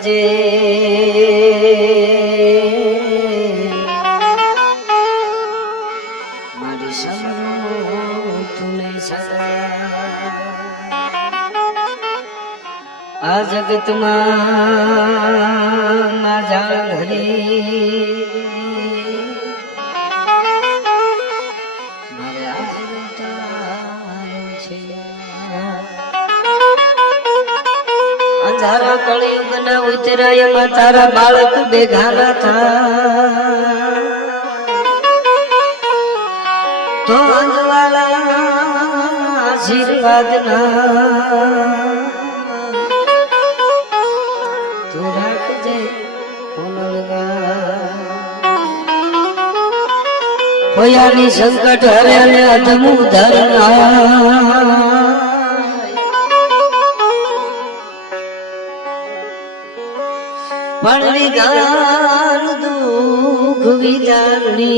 કરજે મારી સમરો તુને સદા આ જગતમાં માજા ઘરે તારા કળિયુગના ઉતરાયમાં તારા બાળક બેઘાના થા તો અંજવાલા આશીર્વાદના તું રાખજે હોયાની સંકટ હરે અને અધમું ધરના પણ વિગાર દુઃખ વિચારણી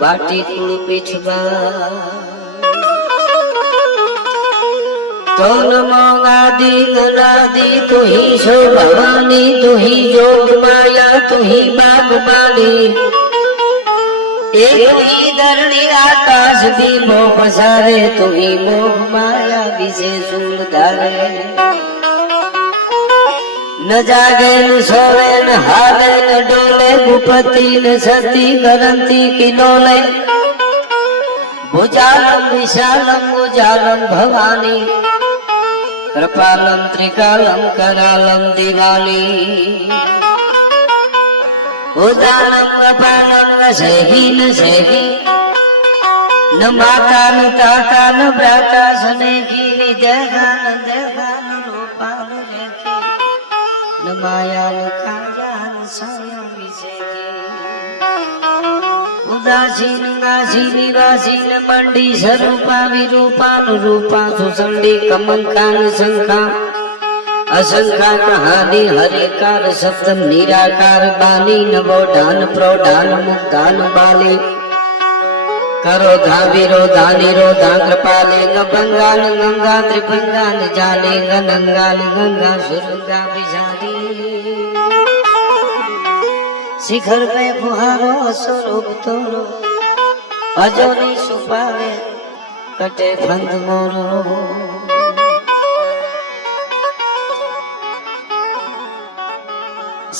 બાટી કુળ પીછવા તો નમો આદિ ગણાદી તુહી શો ભવાની તુહી જોગ માયા તુહી બાગબાની એક ધરણી આકાશ દીપો પસારે તુહી મોહ માયા વિશે સુર ધારે ન જાગે ન સોવે ન હાલે ન ડોલે ભૂપતિ ન સતી કરંતી કિલોલે ભુજાલમ વિશાલમ ભુજાલમ ભવાની કૃપાલમ ત્રિકાલમ કરાલમ દિવાલી ઉદાલમ કપાલમ સેહી ન સેહી ન માતા ન તાતા ન ભ્રાતા સનેહી ની દેગા ન રૂપાલ રેખી ન માયા ન કાયા ન સાયા વિજેગી ઉદાસી ન ગાસી નિવાસી ન મંડી સ્વરૂપા વિરૂપા ન રૂપા સુસંડી કમંકા ન શંખા અસંખાર હાનિ હરિકાર સપ્તમ નિરાકાર બાની નવો ધાન પ્રોધાન મુક્ધાન બાલી કરો ધાવીરો ધાનીરો ધાંગ્રપાલે ગંગા ગંગા ત્રિભંગા ન જાલે ગંગા ગંગા સુરગા બિજારી શિખર પે ફુહારો સ્વરૂપ તોરો અજોની સુપાવે કટે ફંદ મોરો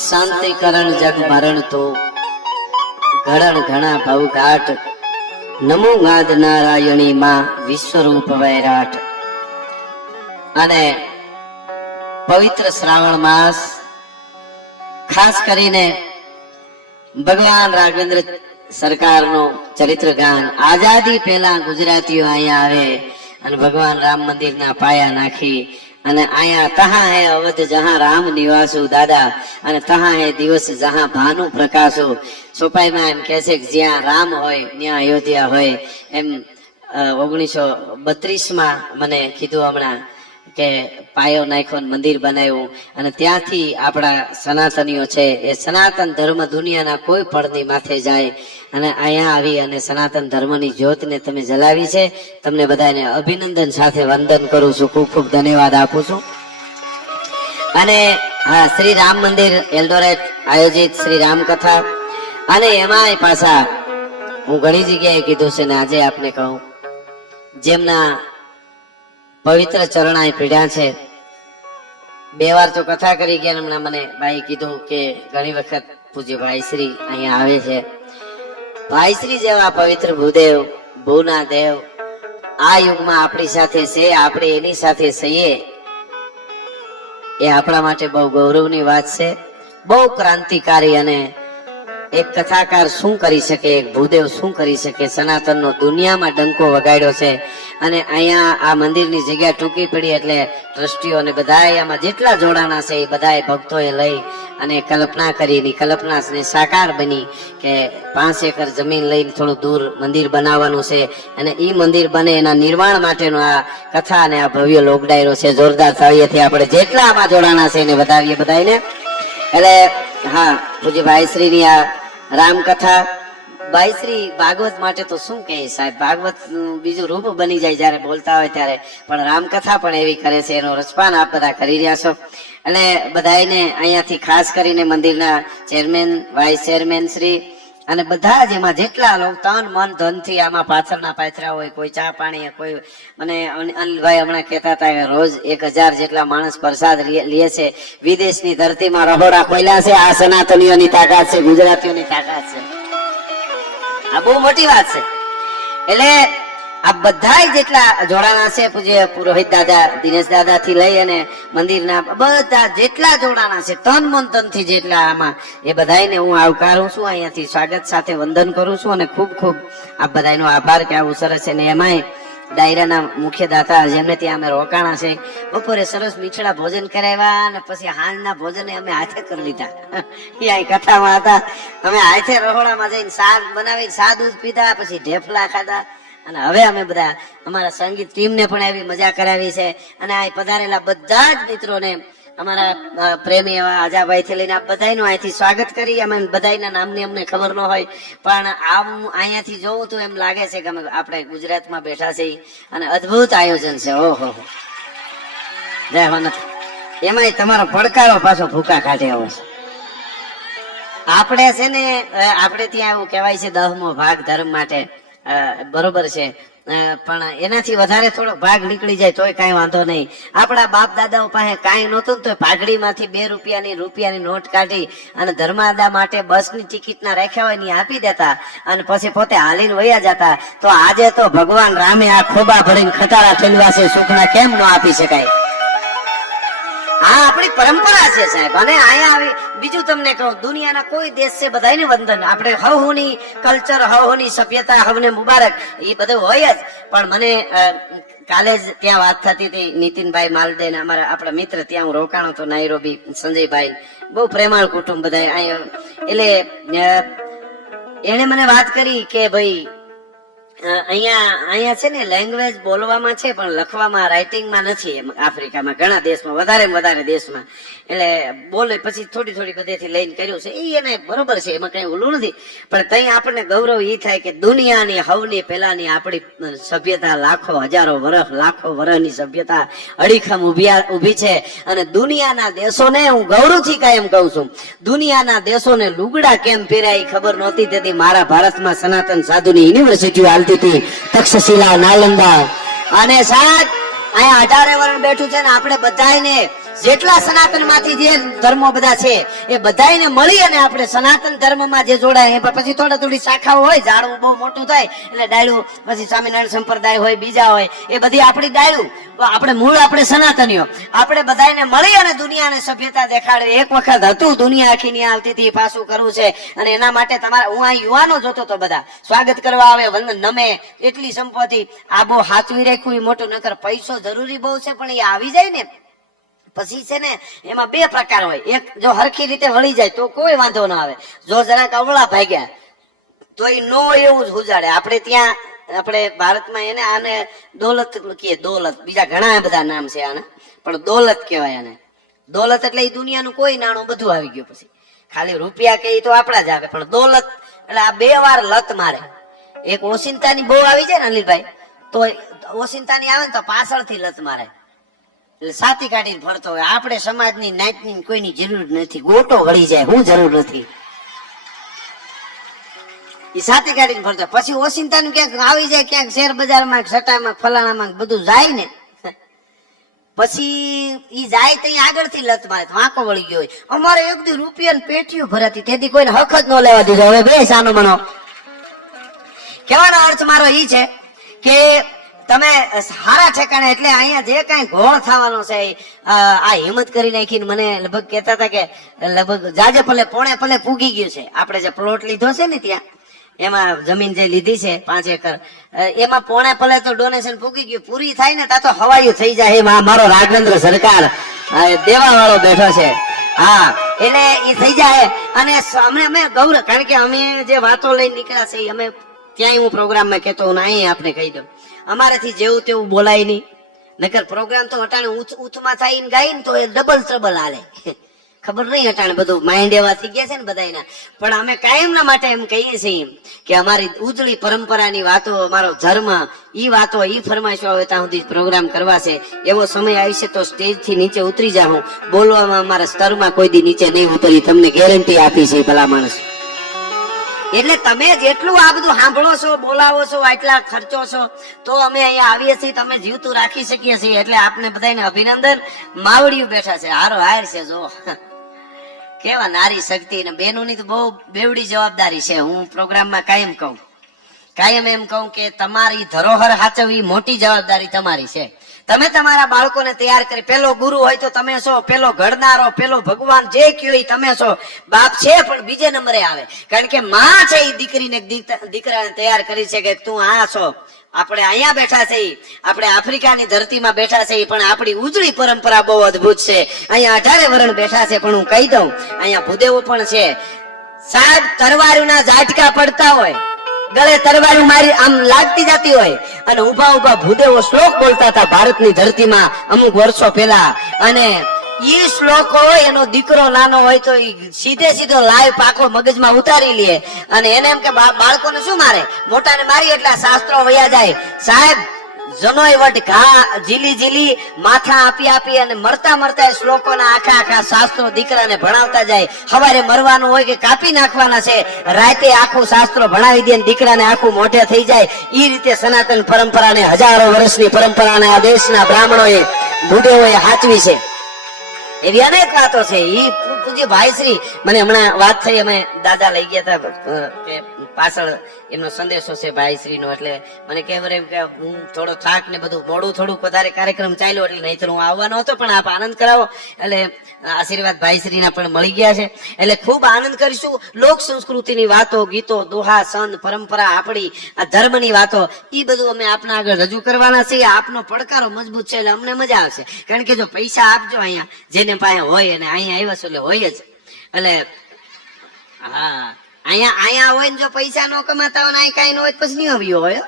શાંતિકરણ જગ મરણ તો ઘડણ ઘણા ભવઘાટ નમો ગાદ નારાયણી માં વિશ્વરૂપ વૈરાટ. અને પવિત્ર શ્રાવણ માસ ખાસ કરીને ભગવાન રાઘવેન્દ્ર સરકારનો ચરિત્ર ગાન આઝાદી પહેલા ગુજરાતીઓ અહીંયા આવે અને ભગવાન રામ મંદિરના પાયા નાખી અને આયા તહા હે અવધ જહાં રામ નિવાસુ દાદા અને તહા હે દિવસ જહાં ભાનુ પ્રકાશો. સોપાઈમાં એમ કહે છે કે જ્યાં રામ હોય ત્યાં અયોધ્યા હોય. એમ 1932માં મને કીધું હમણાં કે પાયો નાખ્યો મંદિર બનાવ્યું અને ત્યાંથી આપણા સનાતનીઓ છે એ સનાતન ધર્મ દુનિયાના કોઈ પડની માથે જાય અને અહીંયા આવી અને સનાતન ધર્મની જ્યોતને તમે જલાવી છે. તમને બધાને અભિનંદન સાથે વંદન કરું છું, ખૂબ ખૂબ ધન્યવાદ આપું છું. અને હા, શ્રી રામ મંદિર એલ્ડોરેટ આયોજિત શ્રી રામ કથા અને એમાંય પાછા હું ઘણી જગ્યાએ કીધું છે ને આજે આપને કહું, જેમના પવિત્ર ચરણાય પીડ્યા છે. 2 વાર તો કથા કરી ગયા. હમણાં મને ભાઈ કીધું કે ઘણી વખત પૂજ્ય ભાઈશ્રી અહીંયા આવે છે. ભાઈશ્રી જેવા પવિત્ર ભૂદેવ ભૂના દેવ આ યુગમાં આપણી સાથે છે, આપણે એની સાથે છીએ, એ આપણા માટે બહુ ગૌરવની વાત છે. બહુ ક્રાંતિકારી અને એક કથાકાર શું કરી શકે, એક ભૂદેવ શું કરી શકે, સનાતનનો દુનિયામાં ડંકો વગાડ્યો છે. અને અહીંયા આ મંદિરની જગ્યા ટૂંકી પડી એટલે ટ્રસ્ટીઓ અને બધા આમાં જેટલા જોડાણા છે એ બધા ભક્તોએ લઈ અને કલ્પના કરી. કલ્પના સાકાર બની કે 5 એકર જમીન લઈને થોડું દૂર મંદિર બનાવવાનું છે અને એ મંદિર બને એના નિર્માણ માટેનો આ કથા અને આ ભવ્ય લોકડાયરો છે. જોરદાર તાળીઓથી આપણે જેટલા આમાં જોડાણા છે એને વધાવીએ બધાને. એટલે હા, પૂજ્ય ભાઈશ્રીની આ રામકથા ભાઈશ્રી ભાગવત માટે તો શું કહે સાહેબ, ભાગવત બીજું રૂપ બની જાય જયારે બોલતા હોય ત્યારે, પણ રામકથા પણ એવી કરે છે, એનો રસપાન આપ બધા કરી રહ્યા છો. એટલે બધાને અહીંયાથી ખાસ કરીને મંદિરના ચેરમેન, વાઇસ ચેરમેન શ્રી અને બધા જ એમાં જેટલા લોકો તન મન ધન થી આમાં પાછળના પાથરા હોય, કોઈ ચા પાણી, કોઈ મને અનિલભાઈ હમણાં કહેતા હતા રોજ 1000 જેટલા માણસ પ્રસાદ લે છે. વિદેશની ધરતીમાં રહોડા ખોલ્યા છે. આ સનાતનીઓની તાકાત છે, ગુજરાતીઓની તાકાત છે. આ બહુ મોટી વાત છે. એટલે આ બધા જેટલા જોડાણા છે, પૂજ્ય પુરોહિત દાદા, દિનેશ દાદા થી લઈ અને મંદિરના બધા જેટલા જોડાણા છે, તન મન ધન થી જેટલા આમાં, એ બધાને હું આવકારું છું, અહીંયાથી સ્વાગત સાથે વંદન કરું છું અને ખૂબ ખૂબ આ બધાનો આભાર કે આવું સરસ છે. ને એમાંય ડાયરાના મુખ્ય દાતા જેમને ત્યાં અમે રોકાણા છે, બપોરે સરસ મીઠડા ભોજન કરાવ્યા અને પછી હાંજના ભોજન અમે હાથે કરી લીધા. અહીં કથામાં હતા, અમે હાથે રહોડામાં જઈને શાક બનાવી, સા દૂધ પીધા, પછી ઢેફલા ખાધા. અને હવે અમે બધા અમારા સંગીત ટીમને પણ એવી મજા કરાવી છે. અને આ પધારેલા બધા જ મિત્રોને, અમારા પ્રેમી એવા આજાભાઈ થી લઈને બધાનું અહીંથી સ્વાગત કરી. અમે બધાના નામની અમને ખબર ન હોય, પણ આમ અહીંયાથી જોવું તો એમ લાગે છે કે અમે આપણે ગુજરાતમાં બેઠા છીએ અને અદ્ભુત આયોજન છે. ઓહો, જય હોનત. એમાંય તમારો પડકારો પાછો ભૂકા કાઢે આવો છે. આપણે છે ને, આપણે ત્યાં એવું કહેવાય છે 10મો ભાગ ધર્મ માટે, બરોબર છે, પણ એનાથી વધારે થોડો ભાગ નીકળી જાય તોય કઈ વાંધો નહીં. આપણા બાપ દાદાઓ પાસે કાંઈ નહોતું તો પાઘડી માંથી 2 રૂપિયાની નોટ કાઢી અને ધર્માદા માટે બસની ટિકિટ ના રાખ્યા હોય ને આપી દેતા અને પછી પોતે હાલીને વયા જતા. તો આજે તો ભગવાન રામે આ ખોબા ભરીને ખટારા ઠેલવા છે, સુખના કેમ ન આપી શકાય? આ આપણી પરંપરા છે સાહેબ. અને અહીંયા આવી બીજું તમને કહું, દુનિયાના કોઈ દેશ છે બધાને વંદન. આપણે હવની કલ્ચર, હવની સભ્યતા, હવને મુબારક, એ બધું હોય જ. પણ મને કાલે જ ત્યાં વાત થતી હતી, નીતિનભાઈ માલદે ને અમારા આપણા મિત્ર, ત્યાં હું રોકાણો તો નાઈરોબી, સંજયભાઈ, બહુ પ્રેમાળ કુટુંબ બધા અહીંયા. એટલે એને મને વાત કરી કે ભાઈ અહીંયા છે ને લેંગ્વેજ બોલવામાં છે પણ લખવામાં, રાઇટિંગમાં નથી. એમ આફ્રિકામાં ઘણા દેશમાં, વધારે દેશમાં, એટલે બોલે પછી થોડી બધેથી લઈને કર્યું છે. એ એને બરોબર છે, એમાં કઈ ઓલું નથી. પણ ત્યાં આપણને ગૌરવ એ થાય કે દુનિયાની હવની પહેલાની આપણી સભ્યતા, લાખો વર્ષની સભ્યતા અડીખમ ઉભી છે. અને દુનિયાના દેશોને હું ગૌરવથી કાયમ કહું છું, દુનિયાના દેશોને લુગડા કેમ પહેર્યા એ ખબર નહોતી. તેથી મારા ભારતમાં સનાતન સાધુની યુનિવર્સિટીઓ હાલતી હતી, તક્ષશિલા, નાલંદા. અને સાહેબ અહીંયા 18 વર્ષ બેઠું છે ને, આપણે બધાને જેટલા સનાતન માંથી જે ધર્મો બધા છે એ બધાને મળી અને આપણે સનાતન ધર્મમાં જે જોડાય, પછી થોડી શાખાઓ હોય, ઝાડવું બહુ મોટું થાય એટલે ડાળું, પછી સ્વામિનારાયણ સંપ્રદાય હોય, બીજા હોય, એ બધી આપણી ડાળું. આપણે મૂળ આપણે સનાતનીઓ, આપણે બધાને મળી અને દુનિયાને સભ્યતા દેખાડે. એક વખત હતું, દુનિયા આખી ની આવતી હતી, પાછું કરવું છે. અને એના માટે તમારે, હું આ યુવાનો જોતો તો બધા સ્વાગત કરવા આવે, વંદન નમે, એટલી સંપત્તિ. આ બહુ હાચવી રાખ્યું એ મોટું, નકર પૈસો જરૂરી બહુ છે, પણ એ આવી જાય ને પછી છે ને એમાં 2 પ્રકાર હોય. એક, જો હરખી રીતે વળી જાય તો કોઈ વાંધો ના આવે. જો જરાક અવળા ભાગ્યા તો એ નો એવું જ ઉજાડે. આપણે ત્યાં, આપણે ભારતમાં એને આને દોલત કહીએ, દોલત. બીજા ઘણા બધા નામ છે આને, પણ દોલત કહેવાય આને. દોલત એટલે એ દુનિયાનું કોઈ નાણું બધું આવી ગયું. પછી ખાલી રૂપિયા કે તો આપણા જ આવે, પણ દોલત એટલે આ 2 વાર લત મારે. એક ઓશિંતાની બહુ આવી જાય ને અનિલભાઈ, તો ઓશિંતાની આવે ને તો પાછળથી લત મારે, એટલે સાથી કાઢીને ફરતો હોય. આપણે સમાજની, નાતની કોઈની જરૂર નથી. ગોટો વળી જાય, હું જરૂર નથી. એ સાથી કાઢીને ફરતો. પછી ઓશિંતાનું ક્યાંક આવી જાય, ક્યાંક શેર બજારમાં, સટામાં, ફલાણામાં બધું જાય ને, પછી ઈ જાય તો આગળથી લત મારે, વાંકો વળી ગયો હોય. અમારે એક દી રૂપિયા પેટીઓ ભરાતી, તેથી કોઈને હક જ ન લેવા દીધો. હવે બે સાનો મનો. કહેવાનો અર્થ મારો ઈ છે કે તમે સારા ઠેકાણે, એટલે અહીંયા જે કઈ ઘોળ થવાનો છે આ હિંમત કરી નાખીને મને લગભગ કહેતા હતા કે લગભગ જાજે પોણે પલે પૂગી ગયું છે. આપણે જે પ્લોટ લીધો છે ને ત્યાં, એમાં જમીન જે લીધી છે 5 એકર, એમાં પોણે પલે તો ડોનેશન પૂગી ગયું. પૂરી થાય ને ત્યાં તો હવાયું થઈ જાય. મારો રાઘવેન્દ્ર સરકાર દેવા વાળો બેઠો છે. હા, એટલે એ થઈ જાય. અને અમે ગૌરવ, કારણ કે અમે જે વાતો લઈને નીકળ્યા છે, અમે ક્યાંય હું પ્રોગ્રામમાં કહેતો હું અહીં આપણે કહી દઉં, અમારાથી જેવું તેવું બોલાય નહીં. નકર પ્રોગ્રામ તો હટાણે ઊંચમાં થાય ને ગાય ને તો એ ડબલ ટ્રબલ હાલે. ખબર નહીં અટાણે બધું માઇન્ડ એવા થઈ ગયા છે ને બધાના, પણ અમે કાયમના માટે એમ કહીએ છીએ કે અમારી ઉજળી પરંપરાની વાતો, અમારો ધર્મ, ઈ વાતો, ઈ ફરમાઈશો હવે ત્યાં સુધી પ્રોગ્રામ કરવા છે. એવો સમય આવશે તો સ્ટેજ થી નીચે ઉતરી જાઉં, બોલવામાં અમારા સ્તરમાં કોઈ દી નીચે નહીં ઉતરી, તમને ગેરંટી આપી છે ભલા માણસ. એટલે તમે જેટલું આ બધું સાંભળો છો, બોલાવો છો, આટલા ખર્ચો છો, તો અમે અહીંયા આવીએ છીએ, તમે જીવતું રાખી શકીએ છીએ. એટલે આપણે બધાને અભિનંદન. માવડિયું બેઠા છે, હારો હાર છે, જો કેવા નારી શક્તિ ને બહેનોની તો બહુ બેવડી જવાબદારી છે. હું પ્રોગ્રામમાં કાયમ એમ કહું કે તમારી ધરોહર સાચવવી મોટી જવાબદારી તમારી છે. તમે તમારા બાળકોને તૈયાર કરી, પેલો ગુરુ હોય તો તમે છો, પેલો ઘડનારો, પેલો ભગવાન જે કયો એ તમે છો. બાપ છે પણ બીજે નંબરે આવે, કારણ કે માં છે એ દીકરીને દીકરાને તૈયાર કરી છે કે તું આ છો. આપણે અહીંયા બેઠા છે, આપણે આફ્રિકાની ધરતીમાં બેઠા છે, પણ આપણી ઉજળી પરંપરા બહુ અદભુત છે. અહીંયા 18 વરણ બેઠા છે, પણ હું કહી દઉં અહીંયા ભૂદેવો પણ છે. સાહેબ તરવારીના ઝાટકા પડતા હોય, ગળે તરવારી મારી આમ લાગતી જતી હોય, અને ઉભા ભૂદેવો શ્લોક બોલતા હતા ભારતની ધરતીમાં અમુક વર્ષો પહેલા. અને ઈ શ્લોક હોય, એનો દીકરો નાનો હોય તો સીધો લાઈવ પાકો મગજમાં ઉતારી લે, અને એને એમ કે બાળકોને શું મારે, મોટાને મારી એટલા શાસ્ત્રો વયા જાય. સાહેબ જનોય વટ ઘા ઝીલી માથા આપી અને મરતા શ્લોકોના આખા શાસ્ત્રો દીકરાને ભણાવતા જાય. સવારે મરવાનું હોય કે કાપી નાખવાના છે, રાતે આખું શાસ્ત્રો ભણાવી દે, દીકરાને આખું મોઢે થઈ જાય. એ રીતે સનાતન પરંપરાને, હજારો વર્ષની પરંપરાને આ દેશના બ્રાહ્મણોએ, બુઢેઓએ સાચવી છે. એવી અનેક વાતો છે. ઈ પૂજ્ય ભાઈશ્રી, મને હમણાં વાત થઈ, અમે દાદા લઈ ગયા હતા કે પાછળ એમનો સંદેશો છે ભાઈશ્રી નો, એટલે મને કહેવાય કે હું થોડો થાક ને બધું મોડું થોડુંક વધારે કાર્યક્રમ ચાલ્યો, એટલે નહીં હું આવવાનો હતો, પણ આપ આનંદ કરાવો. એટલે આશીર્વાદ ભાઈશ્રી ના પણ મળી ગયા છે, એટલે ખૂબ આનંદ કરીશું. લોક સંસ્કૃતિની વાતો, ગીતો, દોહા, સંત, પરંપરા, આપણી આ ધર્મની વાતો, એ બધું અમે આપના આગળ રજૂ કરવાના છીએ. આપનો પડકારો મજબૂત છે એટલે અમને મજા આવશે, કારણ કે જો પૈસા આપજો અહીંયા જેને પાસે હોય, અને અહીંયા આવ્યા છો એટલે હોય જ. એટલે હા, અહીંયા હોય ને જો પૈસા નો કમાતા હોય ને અહીં કઈ ન હોય પછી નહીં આવ્યો હોય,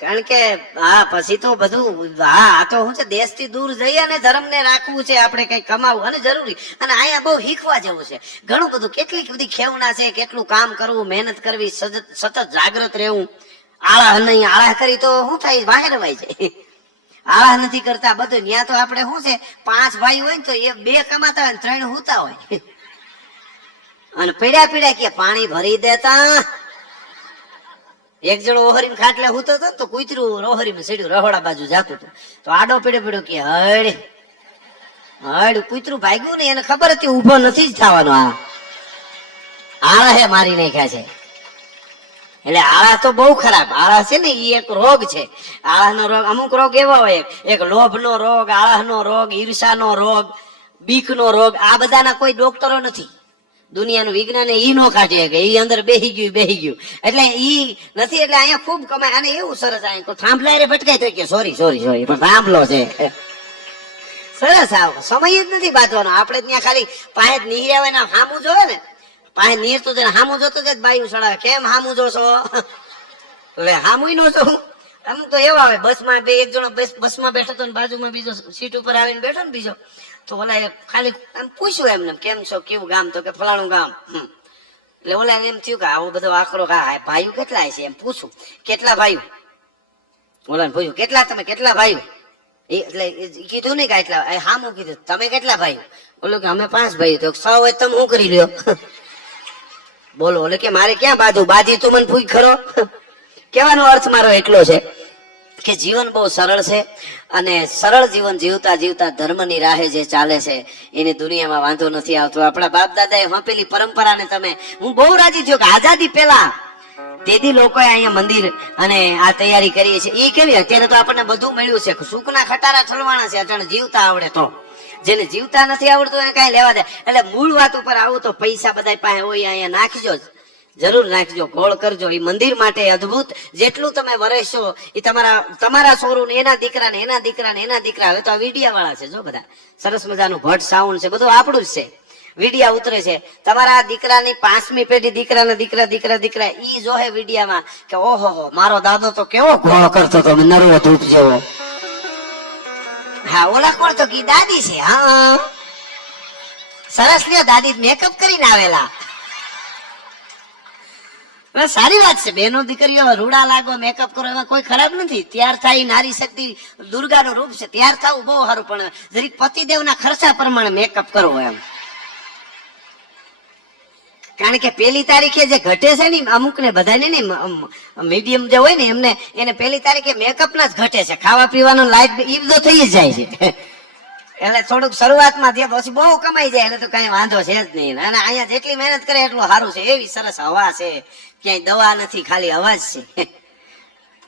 કારણ કે હા પછી તો બધું આ તો શું છે, દેશ થી દૂર જઈ અને ધર્મ ને રાખવું છે, આપણે કઈ કમાવું અને જરૂરી. અને અહીંયા બહુ શીખવા જેવું છે ઘણું બધું, કેટલીક બધી ખેવના છે, કેટલું કામ કરવું, મહેનત કરવી, સતત જાગ્રત રહેવું. આળા નહીં, આળા કરી તો શું થાય, બહાર વાય જાય. આળા નથી કરતા બધું. ત્યાં તો આપણે શું છે, 5 ભાઈ હોય ને તો એ 2 કમાતા હોય, 3 હોતા હોય, અને પીડા કે પાણી ભરી દેતા. એક જણો ઓહરીમ ખાટલે હુતો હતો તો કૂતરું રોહરીમ સીડ્યું રહોડા બાજુ જાતું હતું, તો આડો પીડ્યો કે હડ કૂતરું ભાગ્યું ને, એને ખબર હતી ઉભો નથી જ થવાનો, આ આળા હે મારી નાખ્યા છે. એટલે આળા તો બહુ ખરાબ. આળા છે ને એ એક રોગ છે. આળાનો રોગ, અમુક રોગ એવા હોય, એક લોભનો રોગ, આળાનો રોગ, ઈર્ષાનો રોગ, બીકનો રોગ. આ બધાના કોઈ ડોક્ટરો નથી. દુનિયાનું વિજ્ઞાન ઈ નો કાઢે કે ઈ અંદર બેહી ગયું, એટલે ઈ નથી. એટલે અહીંયા ખૂબ કમાય. અને એવું સરસ, અહીંયા થાંભલા રે ભટકાય તો કે સોરી પણ થાંભલો છે, સરસ. આવો સમય જ નથી બાંધવાનો. આપણે ત્યાં ખાલી પાસે નીર આવે ને હામું જોવે ને, પાસે નીર તો હામું જોતો જ બાયું સડાવે, કેમ હામું જોશો, એટલે હામું નો જોઉં. અમુક તો એવા આવે, બસમાં એક જણો બસમાં બેઠો તો બાજુમાં બીજો સીટ ઉપર આવીને બેઠો ને બીજો, તો ઓલા ખાલી એમ પૂછ્યું એમને કેમ છો, કેવું ગામ, તો કે ફલાણું ગામ. એટલે ઓલા એમ થયું કે આવો બધો આખરો ભાઈઓ કેટલા છે, એમ પૂછું કેટલા ભાઈઓ, ઓલાને પૂછ્યું કેટલા ભાઈઓ, એટલે કીધું નહીં કે એટલા, હામું કીધું તમે કેટલા ભાઈઓ, બોલો કે અમે 5 ભાઈઓ. તો 100 હોય તમે શું કરી લ્યો, બોલો. ઓલે કે મારે ક્યાં બાજુ બાજી તું મને પૂછ ખરો. કહેવાનો અર્થ મારો એટલો છે કે જીવન બહુ સરળ છે, અને સરળ જીવન જીવતા ધર્મની રાહે જે ચાલે છે એની દુનિયામાં વાંધો નથી આવતો. આપણા બાપ દાદાએ હંપેલી પરંપરાને હું બહુ રાજી થયો કે આઝાદી પહેલા તેથી લોકોએ અહીંયા મંદિર અને આ તૈયારી કરી છે. એ કેવી, અત્યારે તો આપણને બધું મળ્યું છે, સુખના ખટારા ઠલવાણા છે. અત્યારે જીવતા આવડે તો, જેને જીવતા નથી આવડતું એને કઈ લેવા દે. એટલે મૂળ વાત ઉપર આવું તો પૈસા બધા પાસે હોય, અહીંયા નાખજો જ, જરૂર નાખજો, ગોળ કરજો. એ મંદિર માટે અદભુત. જેટલું તમે વરેશો એ તમારા સોરું, એના દીકરા. હવે તો આ વીડિયા વાળા છે જો, બધા સરસ મજાનું ભટ્ટ સાઉન્ડ છે, બધું આપણું જ છે. વીડિયા ઉતરે છે. તમારા દીકરાની 5મી પેઢી, દીકરા ઈ જોહે વીડિયામાં કે ઓહો મારો દાદો તો કેવો ગોળ કરતો હતો, નરવો ધૂપ જેવો. હા, ઓલા કોણ તો કી દાદી છે. હા, સરસ લ્યો દાદી મેકઅપ કરીને આવેલા. સારી વાત છે, બેનો દીકરીઓ રૂડા લાગો, મેકઅપ કરો, એમાં કોઈ ખરાબ નથી. તૈયાર થાય નારી શક્તિ દુર્ગાનું રૂપ છે, તૈયાર થવું બહુ સારું, પણ જરીક પતિદેવના ખર્ચા પ્રમાણે મેકઅપ કરવો એમ. કારણ કે પેલી તારીખે જે ઘટે છે ને અમુક ને બધાને ને મીડિયમ જે હોય ને એમને એને પેલી તારીખે મેકઅપ ના જ ઘટે છે, ખાવા પીવાનો લાઈટ ઈ બધો થઈ જ જાય છે. એટલે થોડુંક શરૂઆતમાં જે પછી બહુ કમાઈ જાય એટલે તો કઈ વાંધો છે જ નહીં. અને અહીંયા જેટલી મહેનત કરે એટલું સારું છે. એવી સરસ હવા છે, ક્યાંય દવા નથી, ખાલી અવાજ છે.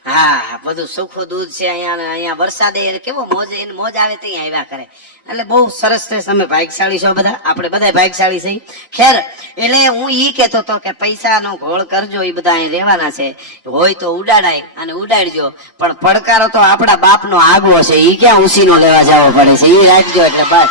હા, બધું સુખું દૂધ છે અહીંયા. અહીંયા વરસાદે કેવો મોજ, એને મોજ આવે ત્યાં આવ્યા કરે. એટલે બહુ સરસ છે. તમે ભાગ્યશાળી છો બધા, આપણે બધા ભાગ્યશાળી છીએ. ખેર, એટલે હું ઈ કેતો હતો કે પૈસાનો ઘોળ કરજો, એ બધા અહીં રહેવાના છે. હોય તો ઉડાડાય અને ઉડાડજો, પણ પડકારો તો આપણા બાપનો આગવો છે, ઈ ક્યાં ઉસીનો લેવા જવો પડે છે, ઈ રાખજો. એટલે બસ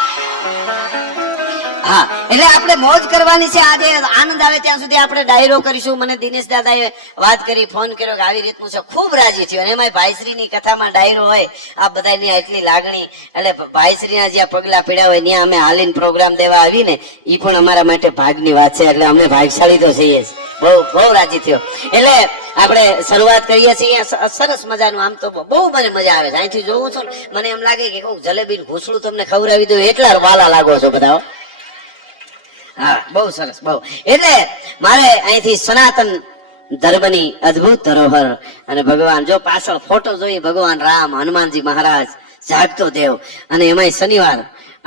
હા, એટલે આપણે મોજ કરવાની છે. આજે આનંદ આવે ત્યાં સુધી આપણે ડાયરો કરીશું. મને દિનેશ દાદાએ વાત કરી, ફોન કર્યો કે આવી રીતનું છે, ખૂબ રાજી થયો. અને એમાં ભાઈશ્રીની કથામાં ડાયરો હોય, આ બધાની એટલી લાગણી. એટલે ભાઈશ્રીના જ્યાં પગલા પીડ્યા હોય ત્યાં અમે હાલીને પ્રોગ્રામ દેવા આવીને, એ પણ અમારા માટે ભાગની વાત છે. એટલે અમે ભાગશાળી તો છીએ જ. બહુ બહુ રાજી થયો. એટલે આપણે શરૂઆત કરીએ છીએ. સરસ મજાનું, આમ તો બહુ મને મજા આવે છે અહીંથી જોવું છું. મને એમ લાગે કે જલેબી ઘૂસડું તમને ખવડાવી દઉં, એટલા વાલા લાગો છો બધા. હા, બહુ સરસ, બહુ. એટલે મારે અહીંથી સનાતન ધર્મની અદ્ભુત ધરોહર અને ભગવાન, જો પાછળ ફોટો જોઈએ, ભગવાન રામ, હનુમાનજી મહારાજ, જાગતો દેવ. અને એમાંય શનિવાર.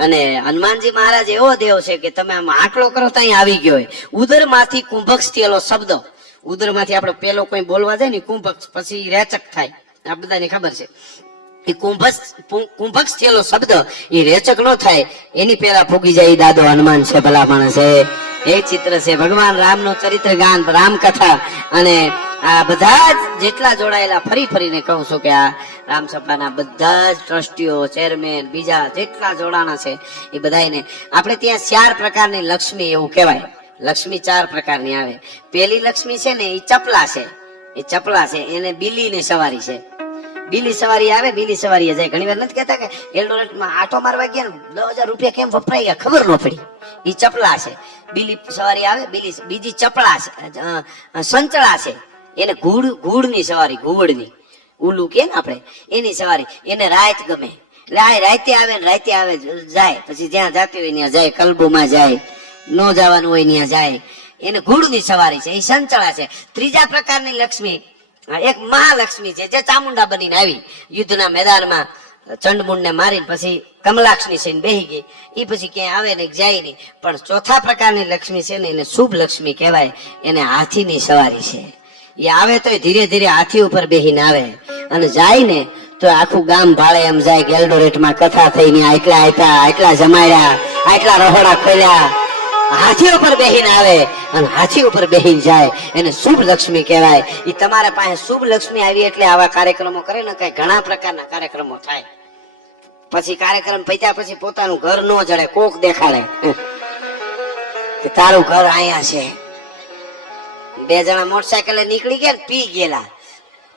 અને હનુમાનજી મહારાજ એવો દેવ છે કે તમે આમ આંકડો કરો તો અહીં આવી ગયો હોય. ઉદર માંથી કુંભક્ષ થયેલો શબ્દ, ઉદર માંથી આપણે પેલો કોઈ બોલવા જાય ને કુંભક્ષ, પછી રેચક થાય, આ બધાને ખબર છે. એ કુંભક્ષ થયેલો શબ્દ એ રેચક નો થાય એની પેલા ફૂગી જાય દાદો હનુમાન છે, ભલા માણસ છે. એ ચિત્ર છે ભગવાન રામનો ચરિત્ર ગાન, રામકથા. અને આ બધા જ જેટલા જોડાયેલા, ફરી ફરીને કહું છું કે આ રામસભાના બધા જ ટ્રસ્ટીઓ, ચેરમેન, બીજા જેટલા જોડાણા છે એ બધાને આપણે ત્યાં 4 પ્રકારની લક્ષ્મી એવું કહેવાય. લક્ષ્મી 4 પ્રકારની આવે. પેલી લક્ષ્મી છે ને એ ચપલા છે, એ ચપલા છે, એને બિલ્લી ની સવારી છે. બિલ્લી સવારી આવે, બિલ્લી સવારી જાય. ઘણી વાર નથી કહેતા કે એલ્ડોરેટમાં આટો મારવા ગયા ને 10,000 રૂપિયા કેમ વપરાઈ ગયા, ખબર ન પડી. એ ચપલા છે. બિલ્લી સવારી આવે, બિલ્લી. બીજી ચપલા છે, સંચળા છે, એને ઘૂડ ની સવારી, ઘુવડની ઉલું કે ને આપણે, એની સવારી. એને રાત ગમે એટલે આ રાતે આવે ને રાતે આવે જાય, પછી જ્યાં જાતી હોય ત્યાં જાય, કલબોમાં જાય, ન જવાનું હોય ત્યાં જાય. એને ઘૂડ ની સવારી છે, એ સંચળા છે. ત્રીજા પ્રકારની લક્ષ્મી એક મહાલક્ષ્મી છે, જે ચામુંડા બનીને આવી યુદ્ધના મેદાનમાં ચંડમુંડ ને મારીને પછી કમલાક્ષની છે બેહી ગઈ. એ પછી ક્યાંય આવે ને જાય નહીં. પણ ચોથા પ્રકારની લક્ષ્મી છે ને એને શુભ લક્ષ્મી કહેવાય. એને હાથીની સવારી છે. એ આવે તો ધીરે ધીરે હાથી ઉપર બેહીને આવે અને જાય ને તો આખું ગામ ભાળે એમ જાય કે એલ્ડોરેટમાં કથા થઈને આટલા આપ્યા, આટલા જમાડ્યા, આટલા રહોડા ખોલ્યા. હાથી ઉપર બેહીને આવે અને હાથી ઉપર બેહીને જાય, એને શુભ લક્ષ્મી કહેવાય. એ તમારા પાસે શુભ લક્ષ્મી આવી એટલે આવા કાર્યક્રમો કરે ને, કઈ ઘણા પ્રકારના કાર્યક્રમો થાય. પછી કાર્યક્રમ પત્યા પછી પોતાનું ઘર ન જડે, કોક દેખાડે કે તારું ઘર અહીંયા છે. 2 જણા મોટરસાયકલે નીકળી ગયા, પી ગયેલા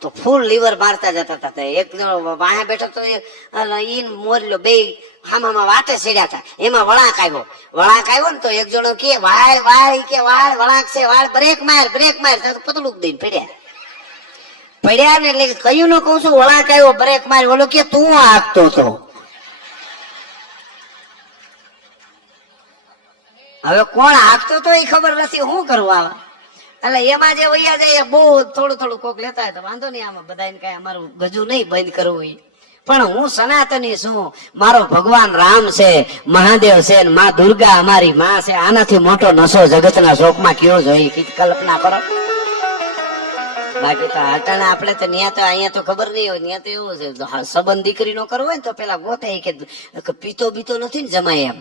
તો ફૂલ લીવર મારતા જતા હતા. એક જણો વાહે બેઠો તો ઈ મોરલો બે હામામાં વાટે ચડ્યા હતા. એમાં વળાંક આવ્યો ને તો એક જણો કે વાળ વાળ, કે વાળ વળાંક છે, વાળ બ્રેક માર તો પતલું દઈને પડ્યા ને. એટલે કયું નો કહું છું, વળાંક આવ્યો, બ્રેક માર. ઓલો કે તું હાંકતો હતો. હવે કોણ હાંકતો તો એ ખબર નથી, શું કરવું આવા. એટલે એમાં જે વૈયા જાય બહુ થોડું થોડું કોક લેતા હોય તો વાંધો નહીં. આમાં બધાને કઈ અમારું ગજુ નહીં બંધ કરવું હોય. પણ હું સનાતની છું, મારો ભગવાન રામ છે, મહાદેવ છે, માં દુર્ગા અમારી માં છે. આનાથી મોટો નશો જગતના શોકમાં કયો જોઈએ, કલ્પના કરો. બાકી તો હટાણે આપણે તો ન્યા તો અહીંયા તો ખબર નહીં હોય. ન્યા તો એવું છે, સંબંધ દીકરીનો કરવો હોય ને તો પેલા ગોતે કે પીતો બીતો નથી ને જમાય એમ.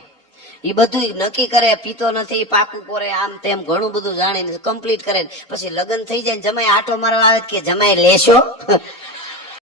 એ બધું નક્કી કરે, પીતો નથી, પાકું કરે, આમ તેમ ઘણું બધું જાણીને કમ્પ્લીટ કરે. પછી લગ્ન થઈ જાય, જમાય આટો મારવા આવે કે જમાય લેશો.